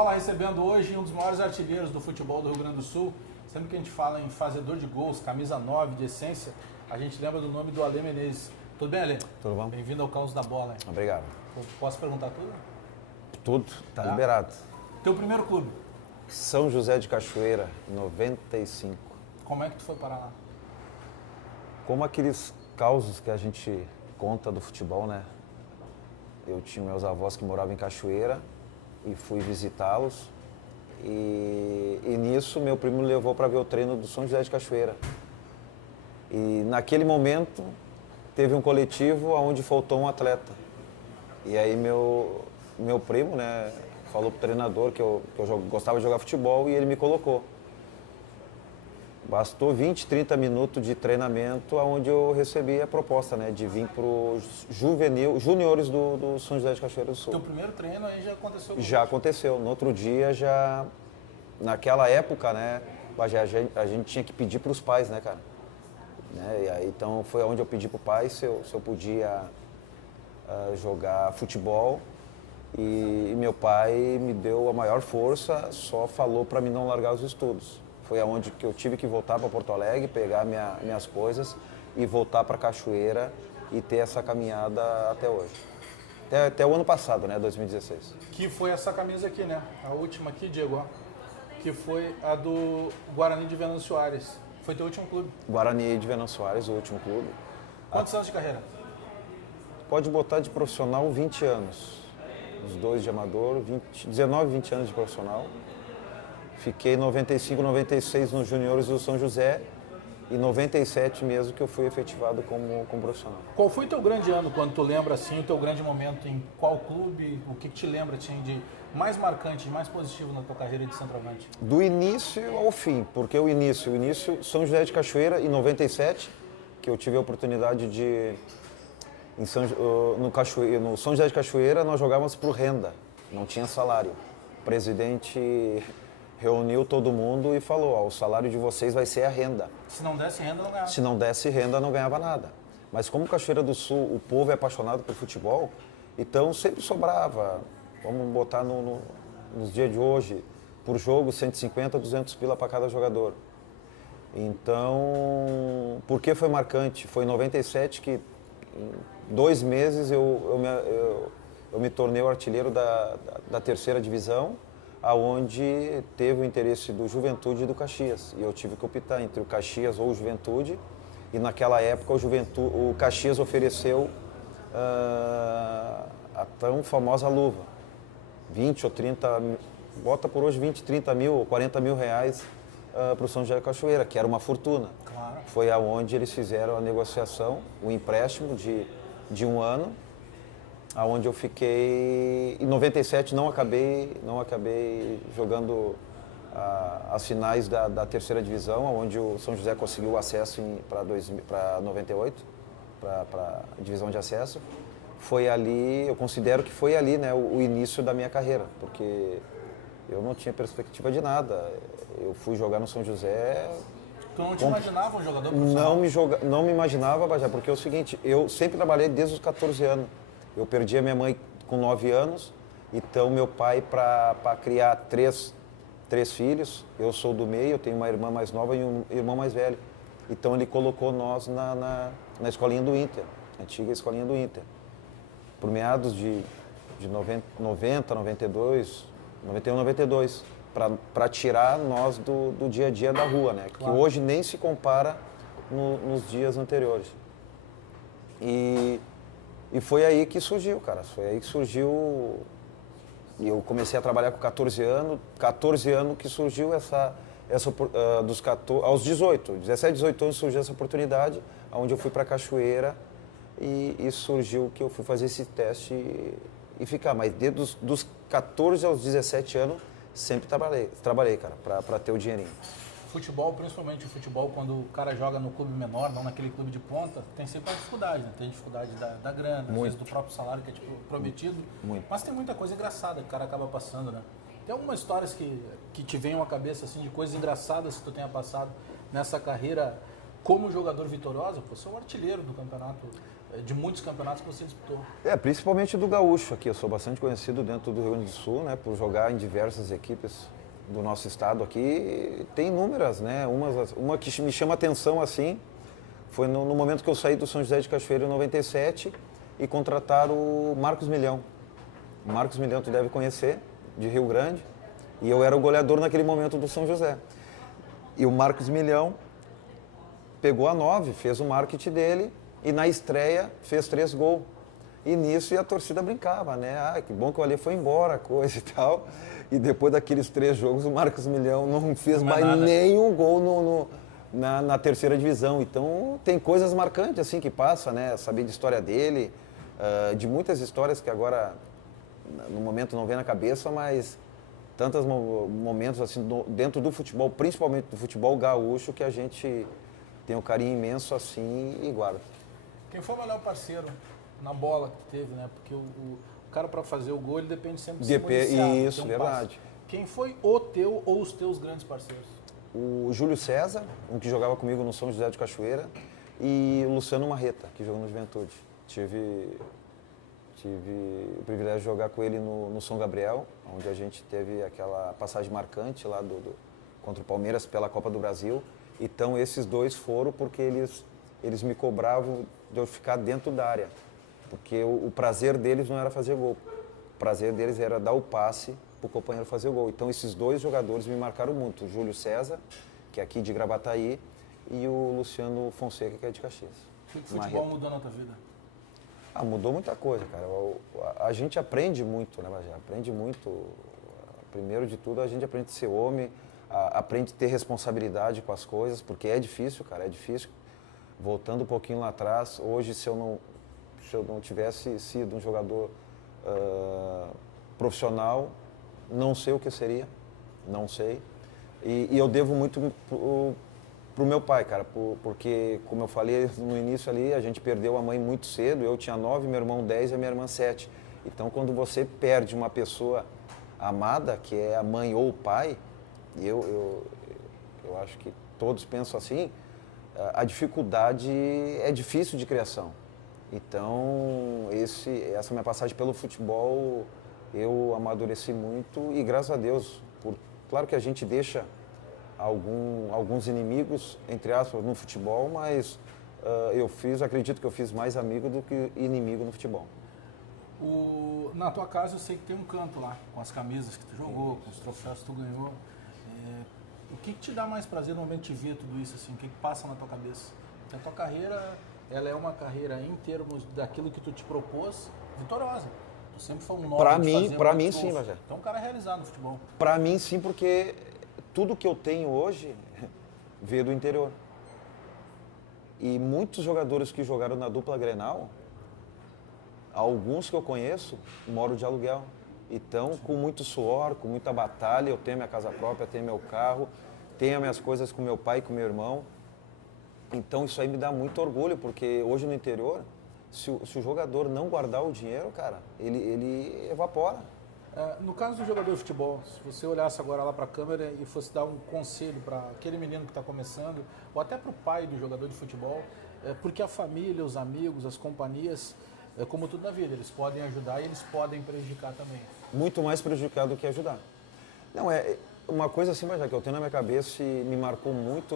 Bola recebendo hoje um dos maiores artilheiros do futebol do Rio Grande do Sul. Sempre que a gente fala em fazedor de gols, camisa 9 de essência, a gente lembra do nome do Alê Menezes. Tudo bem, Alê? Tudo bom? Bem-vindo ao Caos da Bola. Hein? Obrigado. Posso perguntar tudo? Tudo, tá liberado. Teu primeiro clube? São José de Cachoeira, 95. Como é que tu foi parar lá? Como aqueles causos que a gente conta do futebol, né? Eu tinha meus avós que moravam em Cachoeira e fui visitá-los. E nisso meu primo me levou para ver o treino do São José de Cachoeira. E naquele momento teve um coletivo onde faltou um atleta. E aí meu primo, né, falou pro treinador que eu gostava de jogar futebol e ele me colocou. Bastou 20, 30 minutos de treinamento onde eu recebi a proposta, né, de vir para os juniores do São José de Cachoeira do Sul. Teu primeiro treino aí já aconteceu? Já aconteceu. No outro dia, já... Naquela época, né, a gente tinha que pedir para os pais, né, cara? Né, e aí, então foi onde eu pedi para o pai se eu podia jogar futebol. E meu pai me deu a maior força, só falou para mim não largar os estudos. Foi aonde que eu tive que voltar para Porto Alegre, pegar minhas coisas e voltar para Cachoeira e ter essa caminhada até hoje. Até o ano passado, né, 2016. Que foi essa camisa aqui, né? A última aqui, Diego, ó. Que foi a do Guarani de Venâncio Soares. Foi teu último clube? Guarani de Venâncio Soares, o último clube. Quantos anos de carreira? Pode botar de profissional 20 anos. Os dois de amador, 19, 20 anos de profissional. Fiquei 95, 96 nos juniores do São José e 97 mesmo que eu fui efetivado como profissional. Qual foi teu grande ano, quando tu lembra assim, o teu grande momento em qual clube, o que te lembra assim, de mais marcante, de mais positivo na tua carreira de centroavante? Do início ao fim, porque o início, São José de Cachoeira em 97, que eu tive a oportunidade de... no São José de Cachoeira nós jogávamos por renda, não tinha salário. O presidente reuniu todo mundo e falou, ó, o salário de vocês vai ser a renda. Se não desse renda, não ganhava. Se não desse renda, não ganhava nada. Mas como Cachoeira do Sul, o povo é apaixonado por futebol, então sempre sobrava. Vamos botar nos dias de hoje, por jogo, 150, 200 pila para cada jogador. Então, por que foi marcante? Foi em 97 que, em 2 meses, eu me tornei o artilheiro da terceira divisão, aonde teve o interesse do Juventude e do Caxias. E eu tive que optar entre o Caxias ou o Juventude. E naquela época o Caxias ofereceu a tão famosa luva. 20 ou 30, bota por hoje 20, 30 mil ou 40 mil reais para o São José de Cachoeira, que era uma fortuna. Claro. Foi aonde eles fizeram a negociação, o empréstimo de 1 ano, aonde eu fiquei. Em 97 não acabei jogando as finais da terceira divisão, onde o São José conseguiu o acesso para 98, para a divisão de acesso. Foi ali, eu considero que foi ali, né, o início da minha carreira, porque eu não tinha perspectiva de nada. Eu fui jogar no São José. Tu não te imaginava um jogador profissional? Não me imaginava, Bajé, porque é o seguinte, eu sempre trabalhei desde os 14 anos. Eu perdi a minha mãe com 9 anos, então meu pai, para criar três filhos, eu sou do meio, eu tenho uma irmã mais nova e um irmão mais velho. Então ele colocou nós na escolinha do Inter, antiga escolinha do Inter. Por meados de 90, 92, 91, 92, para tirar nós do dia a dia da rua, né? Claro. Que hoje nem se compara nos dias anteriores. E foi aí que surgiu, cara. Foi aí que surgiu. E eu comecei a trabalhar com 14 anos que surgiu dos 14, aos 18, 17, 18 anos surgiu essa oportunidade, onde eu fui para Cachoeira e surgiu que eu fui fazer esse teste e ficar. Mas desde dos 14 aos 17 anos, sempre trabalhei, cara, para ter o dinheirinho. Futebol, principalmente o futebol, quando o cara joga no clube menor, não naquele clube de ponta, tem sempre uma dificuldade, né? Tem dificuldade da grana, às vezes do próprio salário que é tipo, prometido. Muito. Mas tem muita coisa engraçada que o cara acaba passando, né? Tem algumas histórias que te venham à cabeça, assim, de coisas engraçadas que tu tenha passado nessa carreira como jogador vitoriosa, você é um artilheiro do campeonato, de muitos campeonatos que você disputou. Principalmente do gaúcho aqui. Eu sou bastante conhecido dentro do Rio Grande do Sul, né, por jogar em diversas equipes do nosso estado aqui. Tem inúmeras, né? Uma que me chama atenção assim, foi no momento que eu saí do São José de Cachoeira em 97 e contrataram o Marcos Milhão. O Marcos Milhão tu deve conhecer, de Rio Grande, e eu era o goleador naquele momento do São José. E o Marcos Milhão pegou a 9, fez o marketing dele e na estreia fez 3 gols. E nisso a torcida brincava, né? Ah, que bom que o Alê foi embora, coisa e tal. E depois daqueles 3 jogos, o Marcos Milhão não fez mais nenhum gol na terceira divisão. Então, tem coisas marcantes assim que passa, né? Saber de história dele, de muitas histórias que agora, no momento, não vem na cabeça, mas tantos momentos assim dentro do futebol, principalmente do futebol gaúcho, que a gente tem um carinho imenso assim e guarda. Quem foi o melhor parceiro na bola que teve, né? Porque o cara, para fazer o gol, ele depende sempre de Isso, verdade. Passe. Quem foi o teu ou os teus grandes parceiros? O Júlio César, um que jogava comigo no São José de Cachoeira, e o Luciano Marreta, que jogou no Juventude. Tive o privilégio de jogar com ele no São Gabriel, onde a gente teve aquela passagem marcante lá contra o Palmeiras pela Copa do Brasil. Então, esses dois foram porque eles me cobravam de eu ficar dentro da área. Porque o prazer deles não era fazer gol. O prazer deles era dar o passe para o companheiro fazer o gol. Então, esses dois jogadores me marcaram muito. O Júlio César, que é aqui de Gravataí, e o Luciano Fonseca, que é de Caxias. O que o futebol mudou na tua vida? Mudou muita coisa, cara. A gente aprende muito, né, Bajé? Aprende muito. Primeiro de tudo, a gente aprende a ser homem, aprende a ter responsabilidade com as coisas, porque é difícil, cara, é difícil. Voltando um pouquinho lá atrás, hoje, se eu não tivesse sido um jogador profissional, não sei o que seria, não sei. E eu devo muito pro meu pai, cara, porque, como eu falei no início ali, a gente perdeu a mãe muito cedo, eu tinha 9, meu irmão 10 e a minha irmã 7. Então, quando você perde uma pessoa amada, que é a mãe ou o pai, eu acho que todos pensam assim, a dificuldade é difícil de criação. Então, essa minha passagem pelo futebol, eu amadureci muito e, graças a Deus, claro que a gente deixa alguns inimigos, entre aspas, no futebol, mas acredito que eu fiz mais amigo do que inimigo no futebol. Na tua casa eu sei que tem um canto lá, com as camisas que tu jogou, com os troféus que tu ganhou. O que te dá mais prazer no momento de ver tudo isso, assim? O que passa na tua cabeça? Porque a tua carreira, ela é uma carreira em termos daquilo que tu te propôs, vitoriosa. Tu sempre foi um nome Pra mim sim, Bajé. Então um cara realizado no futebol. Pra mim sim, porque tudo que eu tenho hoje veio do interior. E muitos jogadores que jogaram na dupla Grenal, alguns que eu conheço, moram de aluguel. Então, com muito suor, com muita batalha, eu tenho minha casa própria, tenho meu carro, tenho as minhas coisas com meu pai e com meu irmão. Então, isso aí me dá muito orgulho, porque hoje no interior, se o jogador não guardar o dinheiro, cara, ele evapora. No caso do jogador de futebol, se você olhasse agora lá para a câmera e fosse dar um conselho para aquele menino que está começando, ou até para o pai do jogador de futebol, porque a família, os amigos, as companhias, como tudo na vida, eles podem ajudar e eles podem prejudicar também. Muito mais prejudicar do que ajudar. Não, é uma coisa assim, mas que eu tenho na minha cabeça e me marcou muito,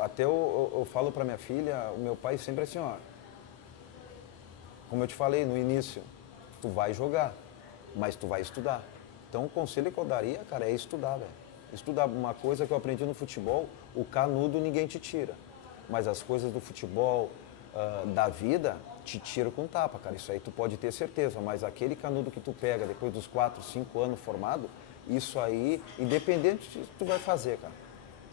até eu falo para minha filha, o meu pai sempre assim, ó, como eu te falei no início, tu vai jogar, mas tu vai estudar. Então o conselho que eu daria, cara, é estudar, velho. Estudar. Uma coisa que eu aprendi no futebol, o canudo ninguém te tira. Mas as coisas do futebol, da vida, te tira com tapa, cara. Isso aí tu pode ter certeza. Mas aquele canudo que tu pega depois dos 4, 5 anos formado, isso aí, independente do que tu vai fazer, cara.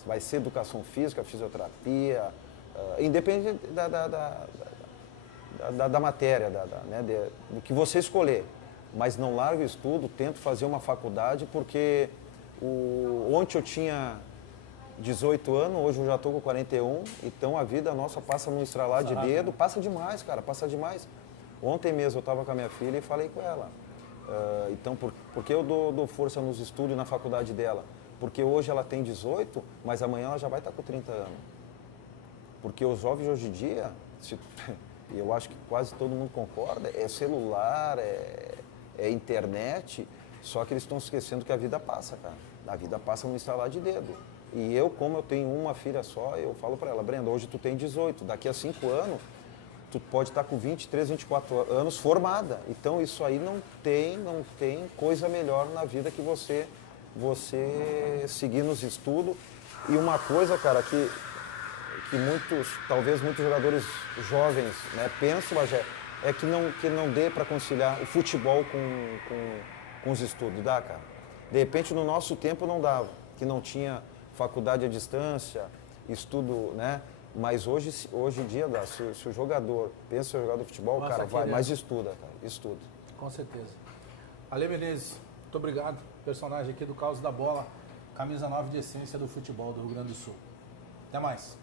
Vai ser educação física, fisioterapia, independente da matéria, né, do que você escolher. Mas não larga o estudo, tento fazer uma faculdade, porque ontem eu tinha 18 anos, hoje eu já estou com 41, então a vida nossa passa num estralar de dedo, passa demais, cara, passa demais. Ontem mesmo eu estava com a minha filha e falei com ela, então por que eu dou força nos estudos e na faculdade dela? Porque hoje ela tem 18, mas amanhã ela já vai estar com 30 anos. Porque os jovens hoje em dia, eu acho que quase todo mundo concorda, é celular, é internet, só que eles estão esquecendo que a vida passa, cara. A vida passa num estalar de dedo. E eu, como eu tenho uma filha só, eu falo para ela, Brenda, hoje tu tem 18, daqui a 5 anos, tu pode estar com 23, 24 anos formada. Então isso aí não tem coisa melhor na vida que você seguir nos estudos. E uma coisa, cara, que talvez muitos jogadores jovens, né, pensam, Bagé, é que não dê para conciliar o futebol com os estudos, dá, cara? De repente, no nosso tempo não dava, que não tinha faculdade à distância, estudo, né? Mas hoje em dia dá. Se o jogador pensa em jogar do futebol, nossa, cara, vai, mas estuda, cara, estuda. Com certeza. Ale Menezes, muito obrigado. Personagem aqui do Caos da Bola, camisa 9 de essência do futebol do Rio Grande do Sul. Até mais.